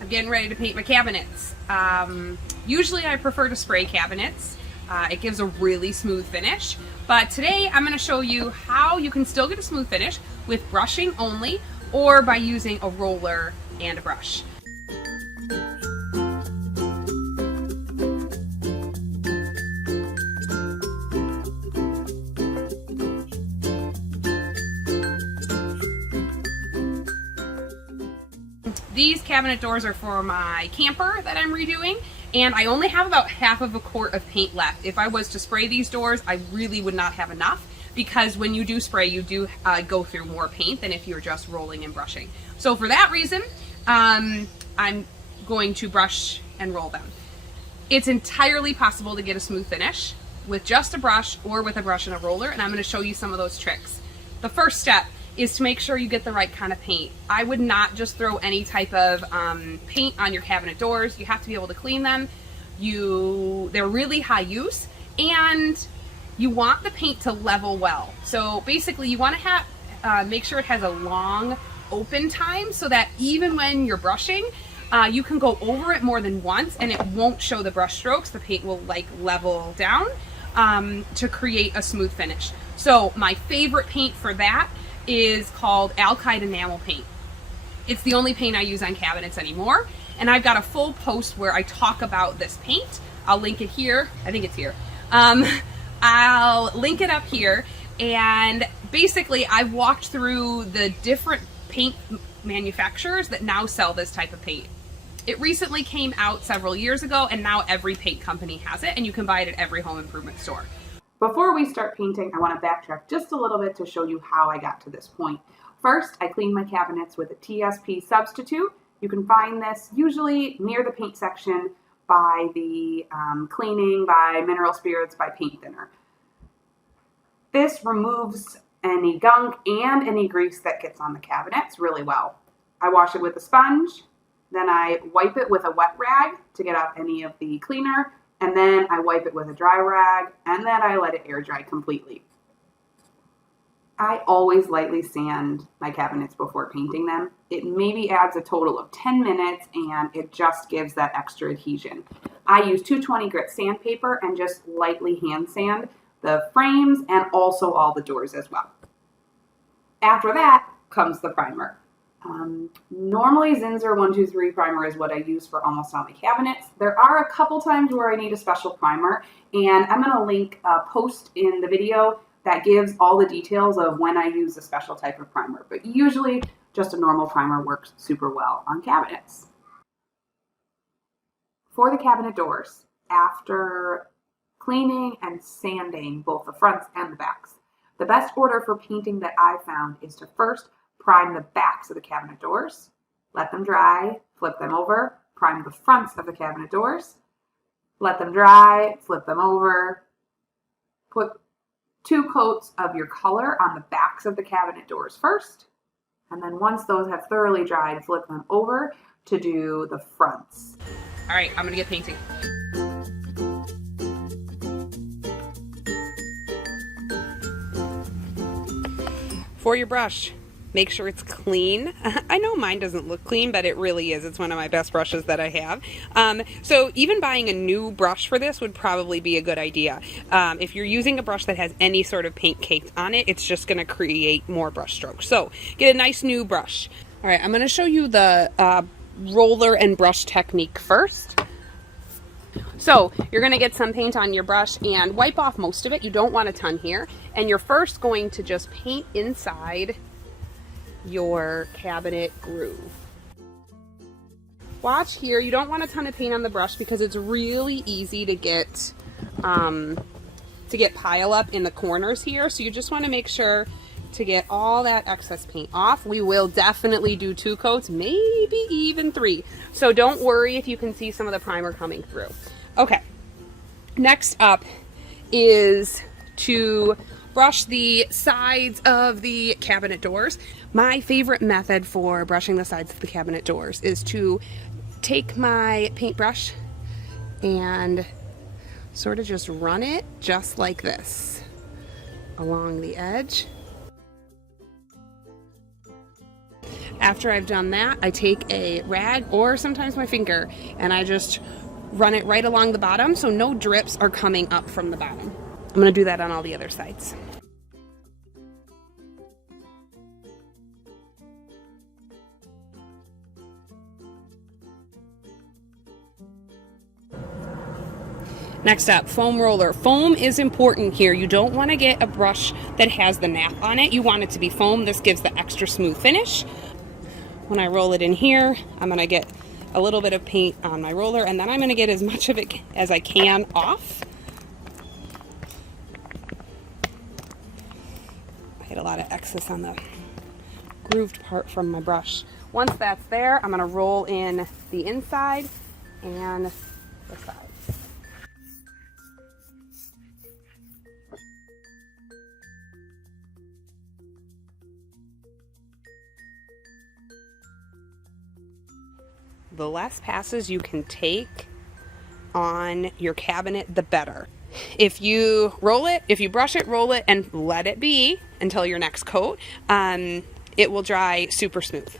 I'm getting ready to paint my cabinets. Usually I prefer to spray cabinets. It gives a really smooth finish, but today I'm going to show you how you can still get a smooth finish with brushing only or by using a roller and a brush. These cabinet doors are for my camper that I'm redoing, and I only have about half of a quart of paint left. If I was to spray these doors, I really would not have enough, because when you do spray, you do go through more paint than if you're just rolling and brushing. So for that reason, I'm going to brush and roll them. It's entirely possible to get a smooth finish with just a brush or with a brush and a roller, and I'm going to show you some of those tricks. The first step is to make sure you get the right kind of paint. I would not just throw any type of paint on your cabinet doors. You have to be able to clean them. They're really high use, and you want the paint to level well. So basically you want to make sure it has a long open time so that even when you're brushing, you can go over it more than once and it won't show the brush strokes. The paint will like level down to create a smooth finish. So my favorite paint for that is called Alkyd enamel paint. It's the only paint I use on cabinets anymore, and I've got a full post where I talk about this paint. I'll link it here. I think it's here. I'll link it up here, and basically I've walked through the different paint manufacturers that now sell this type of paint. It recently came out several years ago, and now every paint company has it, and you can buy it at every home improvement store. Before we start painting, I want to backtrack just a little bit to show you how I got to this point. First, I cleaned my cabinets with a TSP substitute. You can find this usually near the paint section by the cleaning, by mineral spirits, by paint thinner. This removes any gunk and any grease that gets on the cabinets really well. I wash it with a sponge, then I wipe it with a wet rag to get off any of the cleaner, and then I wipe it with a dry rag, and then I let it air dry completely. I always lightly sand my cabinets before painting them. It maybe adds a total of 10 minutes, and it just gives that extra adhesion. I use 220 grit sandpaper and just lightly hand sand the frames and also all the doors as well. After that comes the primer. Normally Zinsser 123 primer is what I use for almost all my cabinets. There are a couple times where I need a special primer, and I'm going to link a post in the video that gives all the details of when I use a special type of primer, but usually just a normal primer works super well on cabinets. For the cabinet doors, after cleaning and sanding both the fronts and the backs, the best order for painting that I found is to first prime the backs of the cabinet doors, let them dry, flip them over, prime the fronts of the cabinet doors, let them dry, flip them over, put 2 coats of your color on the backs of the cabinet doors first, and then once those have thoroughly dried, flip them over to do the fronts. All right, I'm gonna get painting. For your brush, make sure it's clean. I know mine doesn't look clean, but it really is. It's one of my best brushes that I have. So even buying a new brush for this would probably be a good idea. If you're using a brush that has any sort of paint caked on it, it's just going to create more brush strokes. So get a nice new brush. All right, I'm going to show you the roller and brush technique first. So you're going to get some paint on your brush and wipe off most of it. You don't want a ton here. And you're first going to just paint inside your cabinet groove. Watch here, you don't want a ton of paint on the brush because it's really easy to get pile up in the corners here. So you just want to make sure to get all that excess paint off. We will definitely do 2 coats, maybe even 3. So don't worry if you can see some of the primer coming through. Okay, next up is to brush the sides of the cabinet doors. My favorite method for brushing the sides of the cabinet doors is to take my paintbrush and sort of just run it just like this along the edge. After I've done that, I take a rag or sometimes my finger and I just run it right along the bottom so no drips are coming up from the bottom. I'm going to do that on all the other sides. Next up, foam roller. Foam is important here. You don't want to get a brush that has the nap on it. You want it to be foam. This gives the extra smooth finish. When I roll it in here, I'm going to get a little bit of paint on my roller, and then I'm going to get as much of it as I can off. I had a lot of excess on the grooved part from my brush. Once that's there, I'm going to roll in the inside and the side. The less passes you can take on your cabinet, the better. If you roll it, if you brush it, roll it, and let it be until your next coat, it will dry super smooth.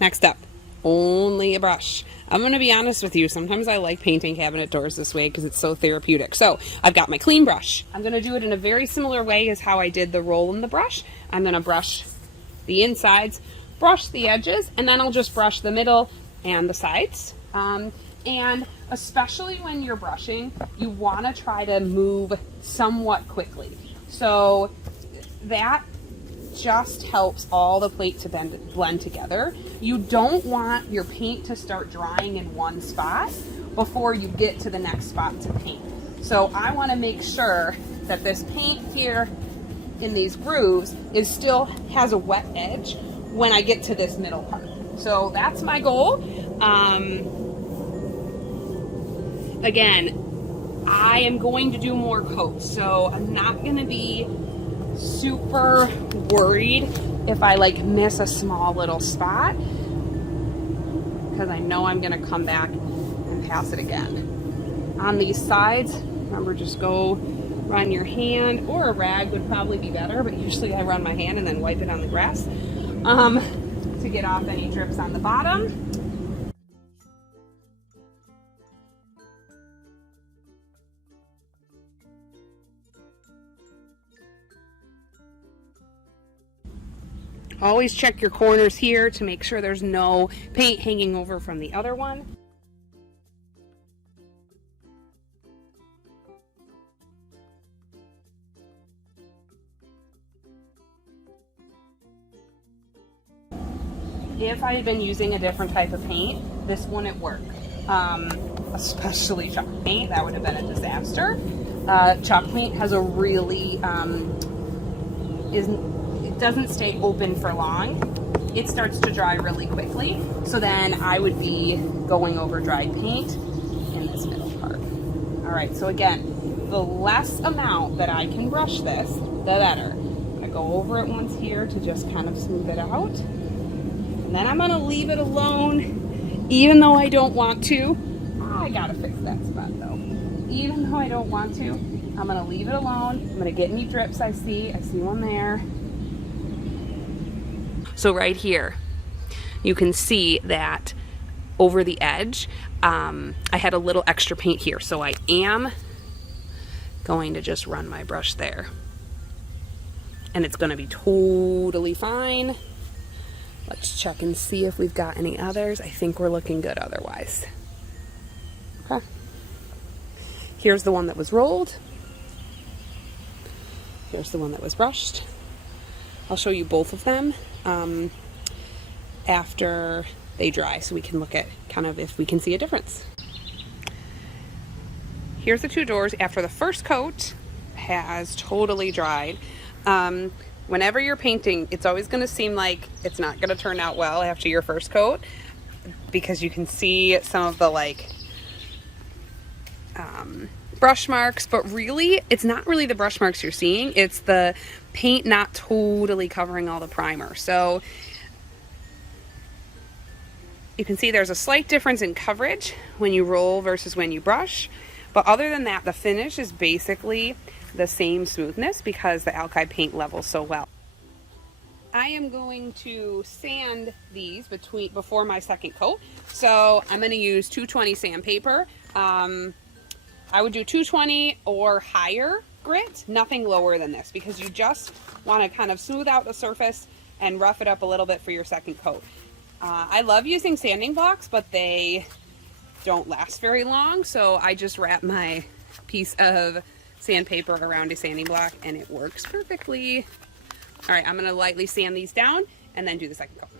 Next up, only a brush. I'm going to be honest with you, sometimes I like painting cabinet doors this way because it's so therapeutic. So I've got my clean brush. I'm going to do it in a very similar way as how I did the roll in the brush. I'm going to brush the insides, brush the edges, and then I'll just brush the middle and the sides. And especially when you're brushing, you want to try to move somewhat quickly. So that just helps all the plate to blend together. You don't want your paint to start drying in one spot before you get to the next spot to paint. So I want to make sure that this paint here in these grooves still has a wet edge when I get to this middle part. So that's my goal. Again, I am going to do more coats, so I'm not going to be super worried if I like miss a small little spot, because I know I'm going to come back and pass it again. On these sides, remember, just go run your hand, or a rag would probably be better, but usually I run my hand and then wipe it on the grass to get off any drips on the bottom. Always check your corners here to make sure there's no paint hanging over from the other one. If I had been using a different type of paint, this wouldn't work. Especially chalk paint, that would have been a disaster. Chalk paint has a really, it doesn't stay open for long. It starts to dry really quickly. So then I would be going over dried paint in this middle part. All right, so again, the less amount that I can brush this, the better. I'm gonna go over it once here to just kind of smooth it out. And then I'm gonna leave it alone, even though I don't want to. I gotta fix that spot though. Even though I don't want to, I'm gonna leave it alone. I'm gonna get any drips I see one there. So right here, you can see that over the edge, I had a little extra paint here. So I am going to just run my brush there. And it's gonna be totally fine. Let's check and see if we've got any others. I think we're looking good otherwise. Okay. Here's the one that was rolled. Here's the one that was brushed. I'll show you both of them after they dry so we can look at kind of if we can see a difference. Here's the two doors after the first coat has totally dried. Whenever you're painting, it's always going to seem like it's not going to turn out well after your first coat because you can see some of the like brush marks, but really it's not really the brush marks you're seeing, it's the paint not totally covering all the primer. So you can see there's a slight difference in coverage when you roll versus when you brush, but other than that, the finish is basically the same smoothness because the alkyd paint levels so well. I am going to sand these before my second coat. So I'm going to use 220 sandpaper. I would do 220 or higher grit, nothing lower than this, because you just want to kind of smooth out the surface and rough it up a little bit for your second coat. I love using sanding blocks, but they don't last very long, so I just wrap my piece of sandpaper around a sanding block and it works perfectly. All right, I'm going to lightly sand these down and then do the second coat.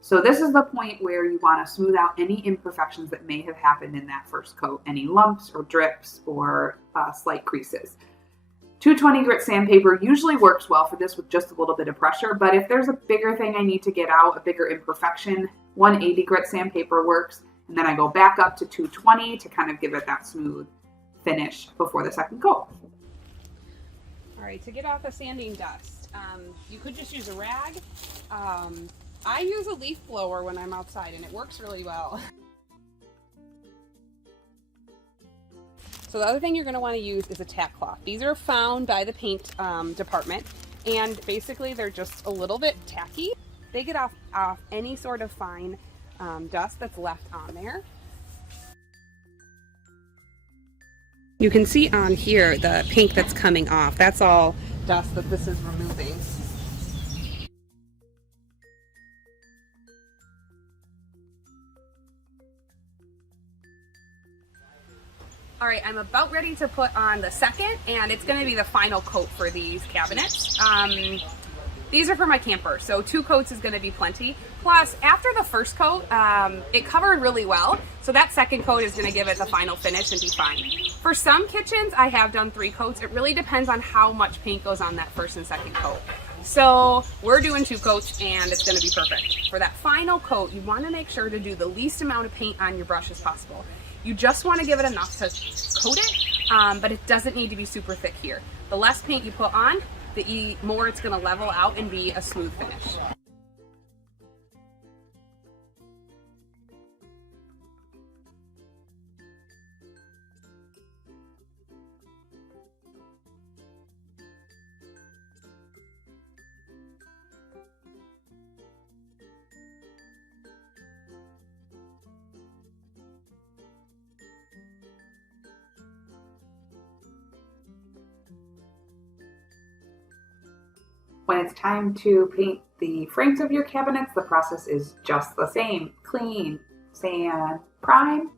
So this is the point where you want to smooth out any imperfections that may have happened in that first coat, any lumps or drips or slight creases. 220 grit sandpaper usually works well for this with just a little bit of pressure, but if there's a bigger thing I need to get out, a bigger imperfection, 180 grit sandpaper works, and then I go back up to 220 to kind of give it that smooth finish before the second coat. All right, to get off the sanding dust, you could just use a rag. I use a leaf blower when I'm outside and it works really well. So the other thing you're going to want to use is a tack cloth. These are found by the paint department, and basically they're just a little bit tacky. They get off any sort of fine dust that's left on there. You can see on here the paint that's coming off. That's all dust that this is removing. All right, I'm about ready to put on the second, and it's going to be the final coat for these cabinets. These are for my camper, so 2 coats is going to be plenty. Plus, after the first coat, it covered really well, so that second coat is going to give it the final finish and be fine. For some kitchens, I have done 3 coats. It really depends on how much paint goes on that first and second coat. So we're doing 2 coats, and it's going to be perfect. For that final coat, you want to make sure to do the least amount of paint on your brush as possible. You just want to give it enough to coat it, but it doesn't need to be super thick here. The less paint you put on, the more it's going to level out and be a smooth finish. When it's time to paint the frames of your cabinets, the process is just the same. Clean, sand, prime,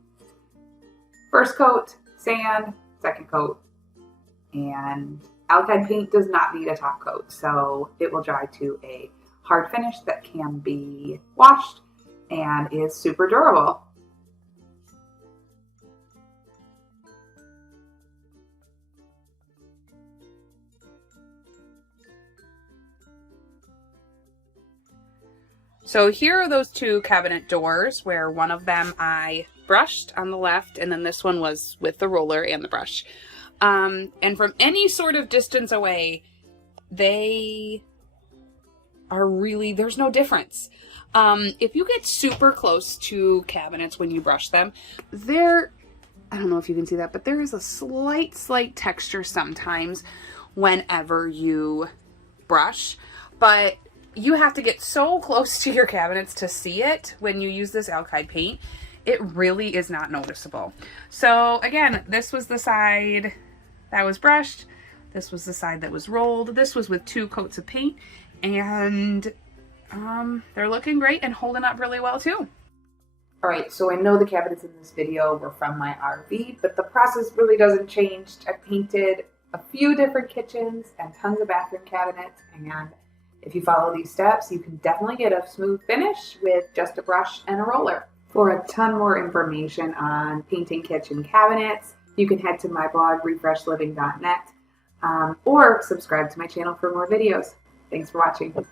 first coat, sand, second coat. And alkyd paint does not need a top coat, so it will dry to a hard finish that can be washed and is super durable. So here are those 2 cabinet doors where one of them I brushed on the left, and then this one was with the roller and the brush. And from any sort of distance away, they are really, there's no difference. If you get super close to cabinets when you brush them, I don't know if you can see that, but there is a slight texture sometimes whenever you brush, but you have to get so close to your cabinets to see it when you use this alkyd paint. It really is not noticeable. So again, this was the side that was brushed. This was the side that was rolled. This was with 2 coats of paint, and they're looking great and holding up really well too. All right, so I know the cabinets in this video were from my RV, but the process really doesn't change. I painted a few different kitchens and tons of bathroom cabinets, and if you follow these steps, you can definitely get a smooth finish with just a brush and a roller. For a ton more information on painting kitchen cabinets, you can head to my blog, refreshliving.net, or subscribe to my channel for more videos. Thanks for watching.